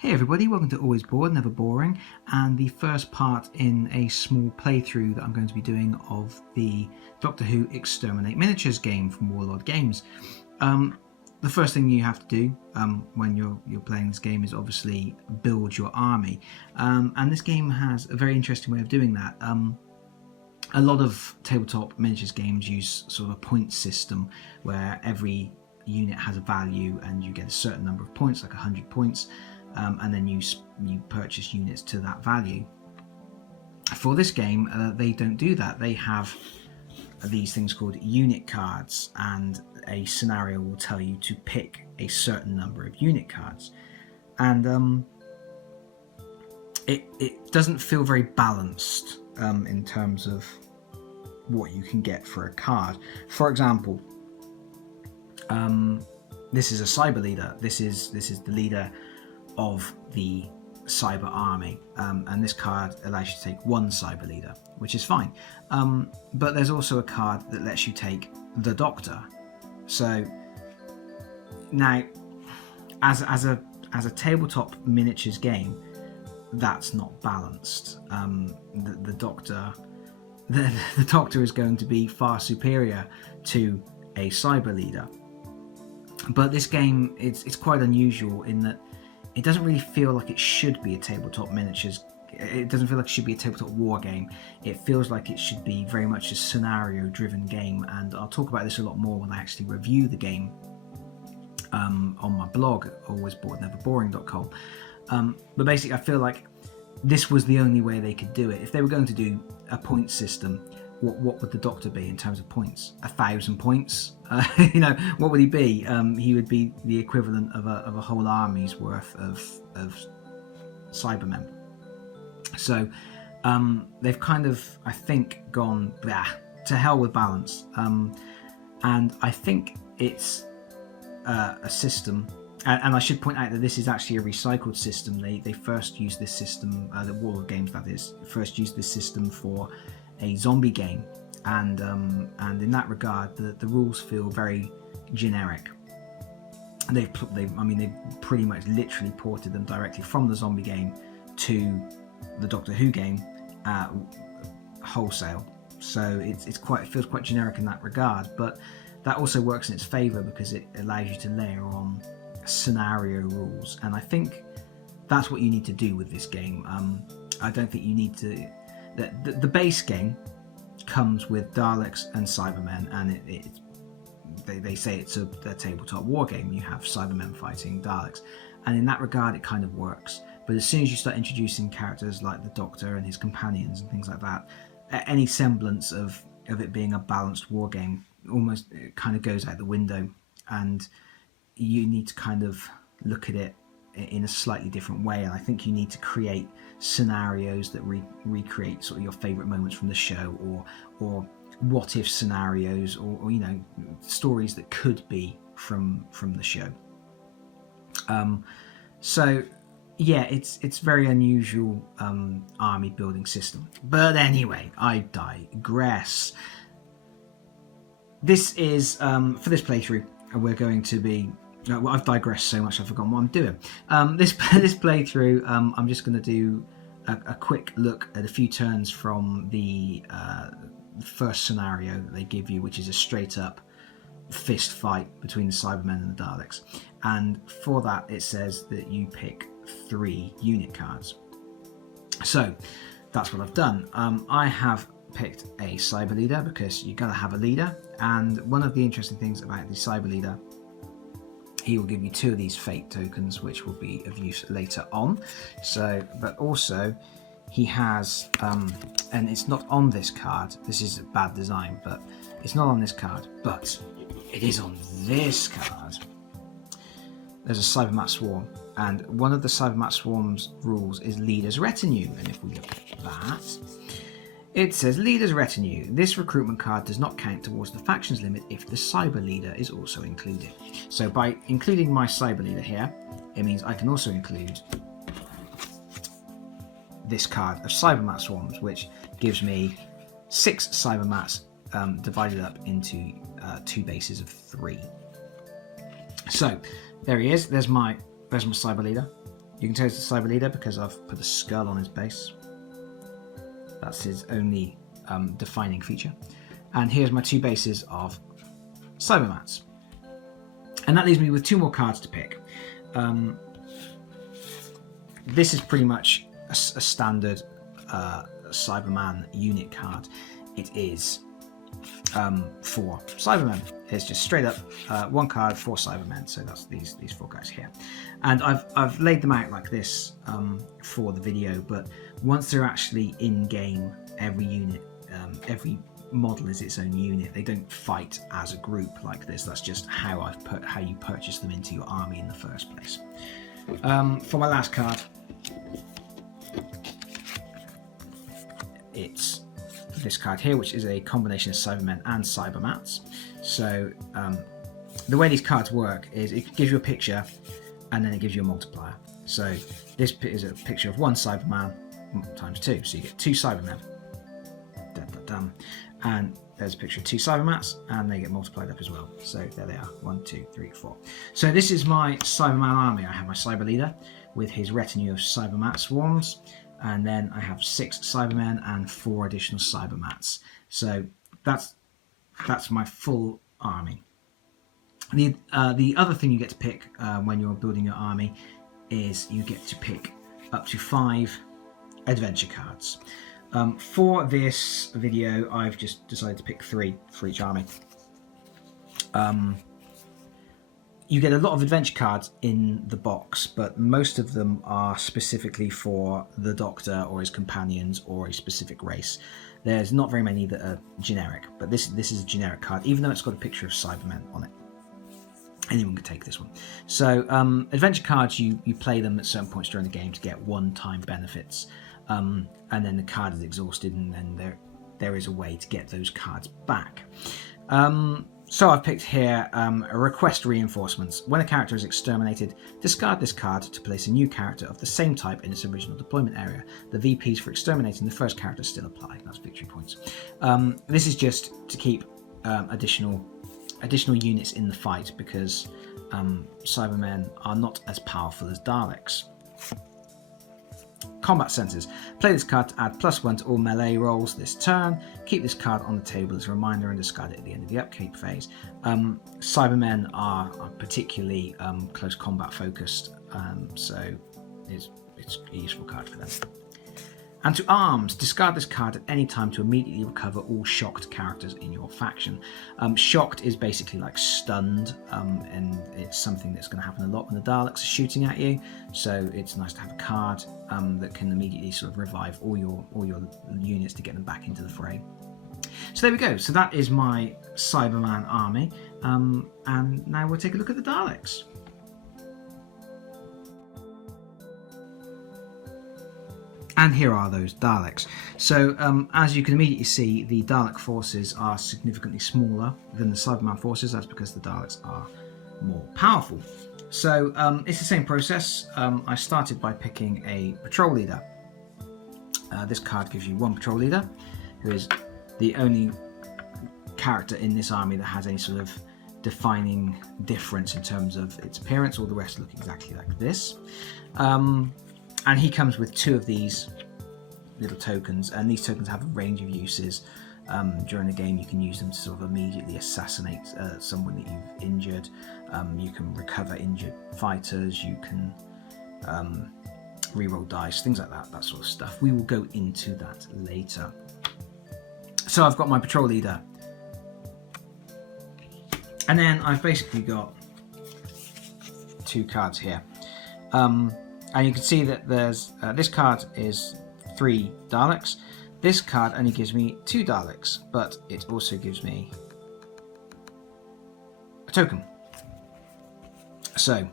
Hey everybody, welcome to Always Bored, Never Boring, and the first part in a small playthrough that I'm going to be doing of the Doctor Who Exterminate miniatures game from Warlord Games. The first thing you have to do when you're playing this game is obviously build your army, and this game has a very interesting way of doing that. A lot of tabletop miniatures games use sort of a point system where every unit has a value and you get a certain number of points, like 100 points. And then you purchase units to that value. For this game, they don't do that. They have these things called unit cards, and a scenario will tell you to pick a certain number of unit cards. And it doesn't feel very balanced in terms of what you can get for a card. For example, this is a cyber leader. This is the leader of the cyber army, and this card allows you to take one cyber leader, which is fine, but there's also a card that lets you take the Doctor. So now, as a tabletop miniatures game, that's not balanced. The Doctor the Doctor is going to be far superior to a cyber leader, but this game it's quite unusual in that it doesn't really feel like it should be a tabletop miniatures. It doesn't feel like it should be a tabletop war game. It feels like it should be very much a scenario-driven game, and I'll talk about this a lot more when I actually review the game on my blog, alwaysboredneverboring.com. But basically, I feel like this was the only way they could do it. If they were going to do a point system, what would the Doctor be in terms of points? 1,000 points? What would he be? He would be the equivalent of a whole army's worth of Cybermen. So they've kind of, I think, gone to hell with balance. And I think it's a system. And I should point out that this is actually a recycled system. They first used this system, the Warlord Games that is, first used this system for a zombie game, and in that regard the rules feel very generic. They've pretty much literally ported them directly from the zombie game to the Doctor Who game wholesale. So it feels quite generic in that regard, but that also works in its favour because it allows you to layer on scenario rules, and I think that's what you need to do with this game. I don't think you need to. The base game comes with Daleks and Cybermen, and they say it's a tabletop war game. You have Cybermen fighting Daleks, and in that regard it kind of works. But as soon as you start introducing characters like the Doctor and his companions and things like that, any semblance of it being a balanced war game almost kind of goes out the window, and you need to kind of look at it in a slightly different way. And I think you need to create scenarios that recreate sort of your favourite moments from the show, or what if scenarios, or stories that could be from the show. So yeah, it's very unusual army building system. But anyway, I digress. This is for this playthrough we're going to be I've digressed so much I've forgotten what I'm doing. This playthrough, I'm just going to do a quick look at a few turns from the first scenario that they give you, which is a straight up fist fight between the Cybermen and the Daleks. And for that it says that you pick 3 unit cards. So that's what I've done. I have picked a cyber leader because you've got to have a leader, and one of the interesting things about the cyber leader, he will give you 2 of these fate tokens, which will be of use later on. So, but also he has, and it's not on this card, this is a bad design, but it's not on this card, but it is on this card. There's a Cybermat Swarm, and one of the Cybermat Swarm's rules is Leader's Retinue, and if we look at that, it says Leader's Retinue. This recruitment card does not count towards the factions limit if the Cyber Leader is also included. So by including my Cyber Leader here, it means I can also include this card of Cybermat Swarms, which gives me 6 Cybermats divided up into 2 bases of 3. So there he is. There's my Cyber Leader. You can tell it's the Cyber Leader because I've put a skull on his base. That's his only defining feature. And here's my 2 bases of Cybermats. And that leaves me with 2 more cards to pick. This is pretty much a standard Cyberman unit card. It is 4 Cybermen. It's just straight up 1 card, 4 Cybermen. So that's these 4 guys here. And I've laid them out like this for the video, but once they're actually in game, every unit, every model is its own unit. They don't fight as a group like this. That's just how you purchase them into your army in the first place. For my last card, it's this card here, which is a combination of Cybermen and Cybermats. So the way these cards work is it gives you a picture and then it gives you a multiplier. So this is a picture of 1 Cyberman times 2, so you get 2 Cybermen. And there's a picture of 2 Cybermats, and they get multiplied up as well. So there they are, 1, 2, 3, 4. So this is my Cyberman army. I have my Cyber Leader with his retinue of Cybermat swarms, and then I have 6 Cybermen and 4 additional Cybermats. So that's my full army. The other thing you get to pick when you're building your army is you get to pick up to 5 adventure cards. For this video, I've just decided to pick 3 for each army. You get a lot of adventure cards in the box, but most of them are specifically for the Doctor or his companions or a specific race. There's not very many that are generic, but this is a generic card, even though it's got a picture of Cybermen on it. Anyone could take this one. So adventure cards, you play them at certain points during the game to get one-time benefits. And then the card is exhausted, and then there is a way to get those cards back. So I've picked here request reinforcements. When a character is exterminated, discard this card to place a new character of the same type in its original deployment area. The VPs for exterminating the first character still apply. That's victory points. This is just to keep additional units in the fight, because Cybermen are not as powerful as Daleks. Combat senses. Play this card to add +1 to all melee rolls this turn. Keep this card on the table as a reminder and discard it at the end of the upkeep phase. Cybermen are particularly close combat focused, so it's a useful card for them. And to arms, discard this card at any time to immediately recover all shocked characters in your faction. Shocked is basically like stunned, and it's something that's going to happen a lot when the Daleks are shooting at you. So it's nice to have a card that can immediately sort of revive all your units to get them back into the fray. So there we go. So that is my Cyberman army, and now we'll take a look at the Daleks. And here are those Daleks. So as you can immediately see, the Dalek forces are significantly smaller than the Cyberman forces. That's because the Daleks are more powerful. So it's the same process. I started by picking a patrol leader. This card gives you 1 patrol leader, who is the only character in this army that has any sort of defining difference in terms of its appearance. All the rest look exactly like this. And he comes with 2 of these little tokens, and these tokens have a range of uses. During the game, you can use them to sort of immediately assassinate someone that you've injured. You can recover injured fighters. You can reroll dice, things like that sort of stuff. We will go into that later. So I've got my patrol leader, and then I've basically got 2 cards here. And you can see that there's this card is 3 Daleks. This card only gives me 2 Daleks, but it also gives me a token. So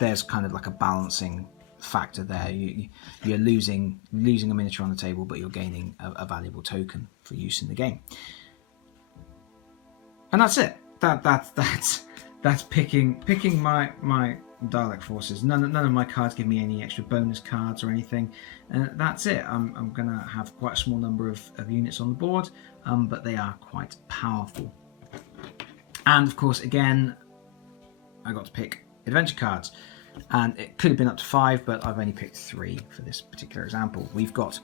there's kind of like a balancing factor there. You're losing a miniature on the table, but you're gaining a valuable token for use in the game. And that's it. That's picking my Dalek forces. None of my cards give me any extra bonus cards or anything, and that's it. I'm gonna have quite a small number of units on the board, but they are quite powerful. And of course, again, I got to pick adventure cards. And it could have been up to 5, but I've only picked 3 for this particular example. We've got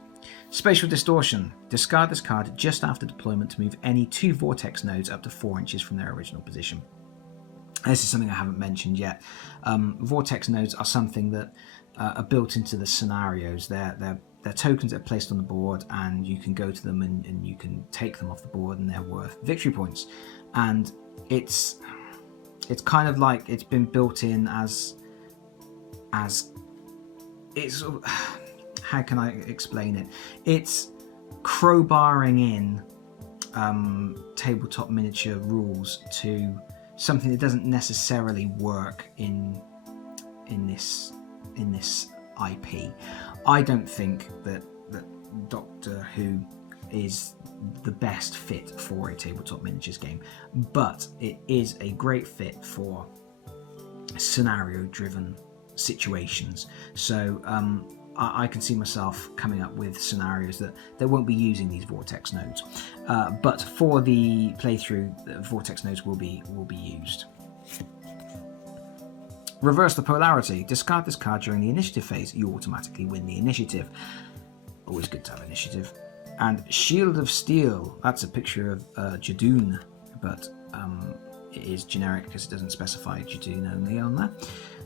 Spatial Distortion. Discard this card just after deployment to move any 2 Vortex Nodes up to 4 inches from their original position. This is something I haven't mentioned yet. Vortex Nodes are something that are built into the scenarios. They're tokens that are placed on the board, and you can go to them and you can take them off the board, and they're worth victory points. And it's kind of like it's been built in as it's how can I explain it? It's crowbarring in tabletop miniature rules to something that doesn't necessarily work in this IP. I don't think that Doctor Who is the best fit for a tabletop miniatures game, but it is a great fit for scenario-driven situations. So I can see myself coming up with scenarios that won't be using these Vortex Nodes, but for the playthrough, Vortex Nodes will be used. Reverse the polarity. Discard this card during the initiative phase. You automatically win the initiative. Always good to have initiative. And Shield of Steel. That's a picture of Jadoon, but it is generic because it doesn't specify Jadoon only on there.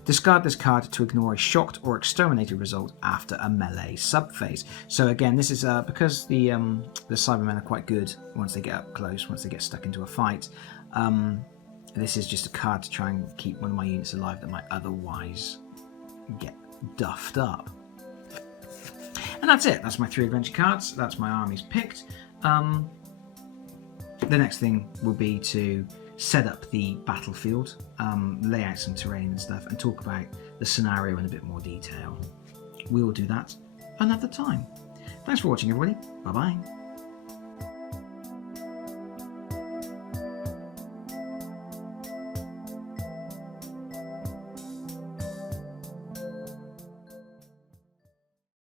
Discard this card to ignore a shocked or exterminated result after a melee subphase. So again, this is because the Cybermen are quite good once they get up close, once they get stuck into a fight. This is just a card to try and keep one of my units alive that might otherwise get duffed up. And that's it. That's my 3 adventure cards. That's my armies picked. The next thing will be to set up the battlefield, lay out some terrain and stuff, and talk about the scenario in a bit more detail. We will do that another time. Thanks for watching, everybody. Bye-bye.